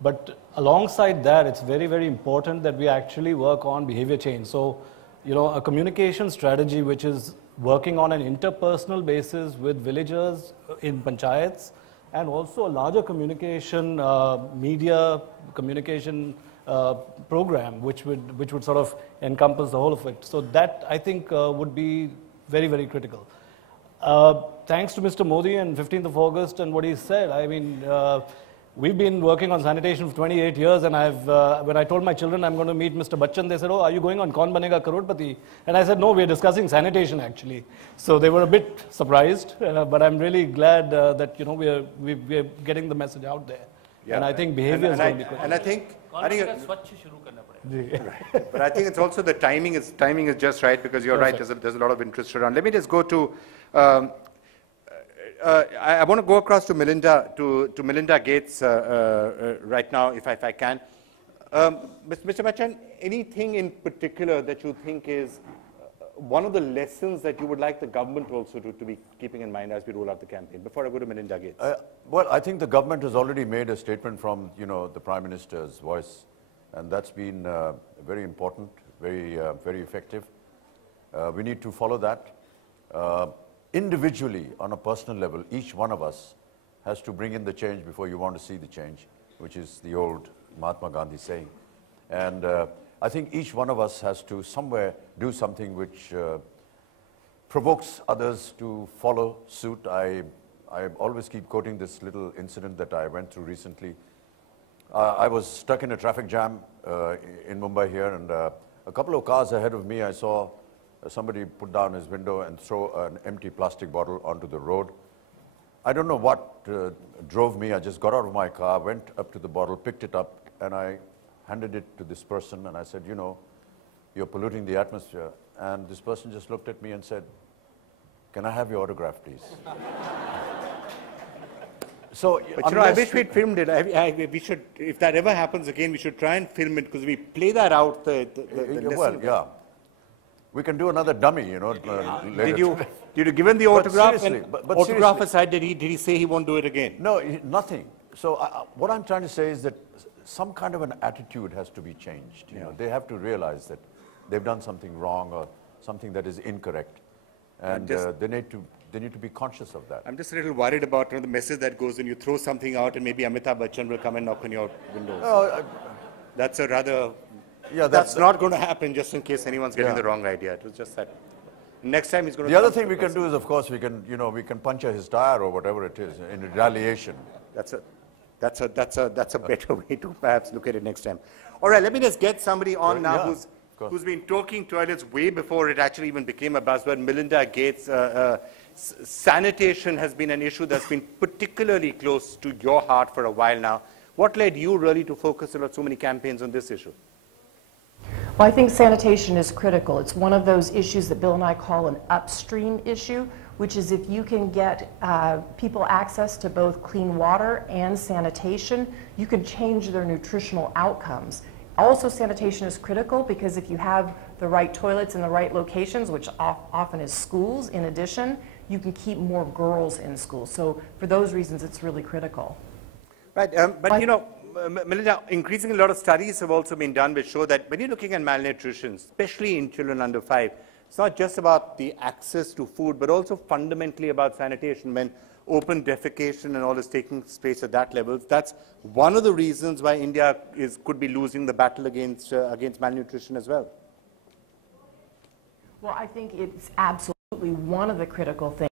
But alongside that, it's very, very important that we actually work on behavior change. So, you know, a communication strategy which is working on an interpersonal basis with villagers in panchayats, and also a larger communication, media communication program, which would sort of encompass the whole of it. So that, I think, would be very, very critical. Thanks to Mr. Modi and 15th of August and what he said, I mean, we've been working on sanitation for 28 years, and when I told my children I'm going to meet Mr. Bachchan, they said, oh, are you going on Kaun Banega Crorepati? And I said, no, we're discussing sanitation actually. So they were a bit surprised, but I'm really glad that, you know, we're getting the message out there. Yeah, and I think behavior is going to be good. And I think but I think it's also the timing is just right, because you're right, there's a lot of interest around. Let me just go to I want to go across to Melinda Gates right now, if I can. Mr. Bachchan, anything in particular that you think is one of the lessons that you would like the government also to be keeping in mind as we roll out the campaign? Before I go to Melinda Gates. Well, I think the government has already made a statement from, you know, the Prime Minister's voice, and that's been very important, very effective. We need to follow that. Individually, on a personal level, each one of us has to bring in the change before you want to see the change, which is the old Mahatma Gandhi saying. And I think each one of us has to somewhere do something which provokes others to follow suit. I always keep quoting this little incident that I went through recently. I was stuck in a traffic jam in Mumbai here, and a couple of cars ahead of me, I saw somebody put down his window and throw an empty plastic bottle onto the road. I don't know what drove me. I just got out of my car, went up to the bottle, picked it up, and I handed it to this person, and I said, you know, you're polluting the atmosphere. And this person just looked at me and said, can I have your autograph, please? So, but you know, I wish we'd filmed it. We should, if that ever happens again, we should try and film it, because we play that out. Well, yeah. We can do another dummy, you know. Did you give him the autograph? But autograph aside, did he say he won't do it again? No, nothing. So what I'm trying to say is that some kind of an attitude has to be changed. You know, they have to realize that they've done something wrong or something that is incorrect, and they need to be conscious of that. I'm just a little worried about, you know, the message that goes when you throw something out, and maybe Amitabh Bachchan will come and knock on your window. That's a rather. Yeah, that's not going to happen, just in case anyone's getting the wrong idea. It was just that. Next time he's going to. The other thing we can do is, of course, we can puncture his tire or whatever it is in retaliation. That's a better way to perhaps look at it next time. All right, let me just get somebody on now who's been talking toilets way before it actually even became a buzzword. Melinda Gates. Sanitation has been an issue that's been particularly close to your heart for a while now. What led you really to focus on so many campaigns on this issue? Well, I think sanitation is critical. It's one of those issues that Bill and I call an upstream issue, which is if you can get people access to both clean water and sanitation, you can change their nutritional outcomes. Also, sanitation is critical because if you have the right toilets in the right locations, which often is schools in addition, you can keep more girls in school. So for those reasons, it's really critical. Right, but you know, Melinda, increasingly a lot of studies have also been done which show that when you're looking at malnutrition, especially in children under 5, it's not just about the access to food, but also fundamentally about sanitation. When open defecation and all is taking place at that level, that's one of the reasons why India could be losing the battle against malnutrition as well. Well, I think it's absolutely one of the critical things.